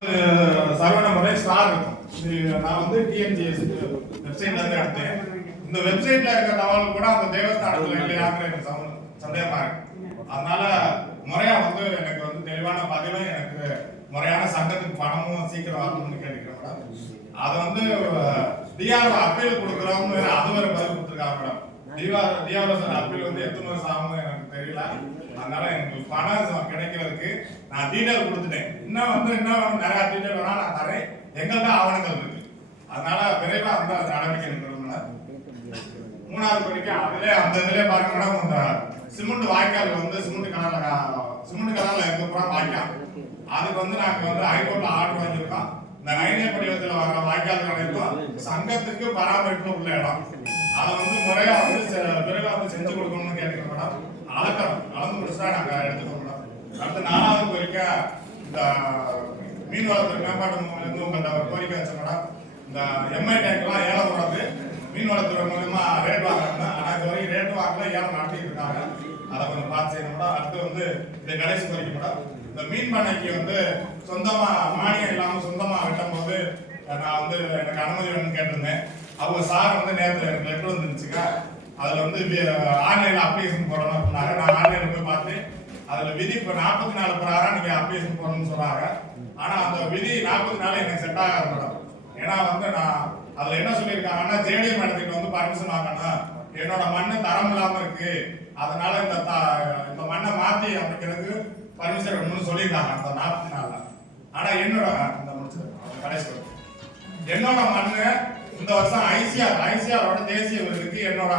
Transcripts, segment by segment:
சர்வ நம்பரே ஸ்டார் இருக்கும். நான் வந்து டிஎன்ஜிஎஸ் வெப்சைட்ல இருந்து எடுத்தேன். இந்த வெப்சைட்ல இருக்க தகவல் கூட அந்த தேவஸ்தானத்துல இல்லையாங்கிற எனக்கு சந்தேகமா இருக்கு. அதனால முறையா வந்து எனக்கு வந்து தெளிவான பதிலும் எனக்கு முறையான சங்கத்துக்கு பணமும் சீக்கிரம் வரணும்னு கேட்டுக்கிறேன் மேடம். அதை வந்து டிஆர் அப்பீல் கொடுக்குறோம்னு அது ஒரு பதில் கொடுத்துருக்காங்க மேடம். டிஆர் அப்பீல் வந்து எத்தனை வருஷம் ஆகும்னு எனக்கு தெரியல. அதனால எனக்கு பணம் கிடைக்கிறதுக்கு நான் டீட்டெயில் கொடுத்துட்டேன். இன்னும் நிறைய டீட்டெயில் வேணா நான் தரேன். எங்கள்கிட்ட ஆவணங்கள் இருக்கு. அதனால விரைவா அந்த நடவடிக்கை எடுக்கணும்னா மூணாவது படிக்க அதுல அந்த இதுல பாருங்க மேடம், இந்த சிமெண்ட் வாய்க்கால் வந்து சிமெண்ட் கலர்ல இருக்க பூரா வாய்க்கால், அதுக்கு வந்து நாங்க வந்து ஹைகோர்ட்ல ஆர்டர் வாங்கியிருக்கோம். இந்த நைனே படிவத்தில் வர வாய்க்கால் அனைத்தும் சங்கத்துக்கு பராமரிப்பு உள்ள இடம். அதை வந்து முறையா வந்து விரைவா வந்து செஞ்சு கொடுக்கணும்னு கேட்கிறோம் மேடம். அளந்து முடிச்சுட்டா நாங்க எடுத்துக்கோம் மேடம். அடுத்த நாலாவது கோரிக்கை, இந்த மீன் வளத்துறை மேம்பாட்டு இருந்து உங்கள்கிட்ட ஒரு கோரிக்கை வச்ச மேடம். இந்த எம்ஐ டேங்க்லாம் ஏலம் போடுறது மீன் வளத்துறை மூலமா ரேட் வாங்குறாங்க. ஆனா இது வரைக்கும் ரேட் வாங்கல, ஏலம் நடத்திட்டு இருக்காங்க. அதை கொஞ்சம் பார்த்து செய்யணும் மேடம். அடுத்து வந்து இந்த கடைசி கோரிக்கை மேடம், இந்த மீன் பண்ணைக்கு வந்து சொந்தமா மானியம் இல்லாம சொந்தமா வெட்டும் போது நான் வந்து எனக்கு அனுமதி வேணும்னு கேட்டிருந்தேன். அவங்க சார் வந்து நேரத்தில் எனக்கு லெட்டர் வந்துருச்சுங்க. அதுல வந்து ஆன்லைன்ல அப்ளிகேஷன் போடணும் அப்படின்னாங்க. நான் ஆன்லைன்ல போய் பார்த்து அதுல விதி இப்போ 44 பிரகாரம் நீங்க அப்ளிகேஷன் போடணும்னு சொல்றாங்க. ஆனா அந்த விதி 44 எனக்கு செட் ஆகாது மேடம். ஏன்னா வந்து நான் அதுல என்ன சொல்லியிருக்காங்கன்னா, ஜேடிஎம் இடத்துக்கு வந்து பர்மிஷன் வாங்கணும், என்னோட மண்ணு தரம் இல்லாம இருக்கு, அதனால இந்த மண்ணை மாத்தி அமைக்கிறதுக்கு பர்மிஷன் வேணும்னு சொல்லியிருக்காங்க அந்த 44. ஆனா என்னோட இந்த முடிச்சது கடைசி என்னோட மண்ணு இந்த வருஷம் ஐசிஆரோட தேசிய விருதுக்கு என்னோட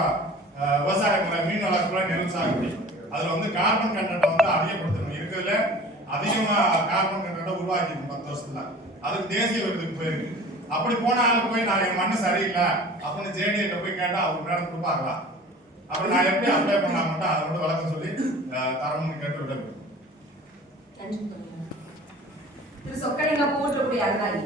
விவசாய முறை மீன் வளர்ப்புல நெல் சாகுபடி அதுல வந்து கார்பன் கண்டென்ட் வந்து அதிகப்படுத்தணும். இருக்கிறதுல அதிகமா கார்பன் கண்டென்ட் உருவாக்கி 10 வருஷத்துல அதுக்கு தேசிய விருதுக்கு போயிருக்கு. அப்படி போன ஆளுக்கு போய் நான் என் மண்ணு சரியில்லை அப்படின்னு ஜேடிஎட்ட போய் கேட்டா அவங்க மேடம் கொடுப்பாங்களா? அப்படி நான் எப்படி அப்ளை பண்ணா மட்டும் அதை மட்டும் விளக்கம் சொல்லி தரணும்னு கேட்டு விட. திரு சொக்கலிங்கம் போற்றக்கூடிய அதிகாரி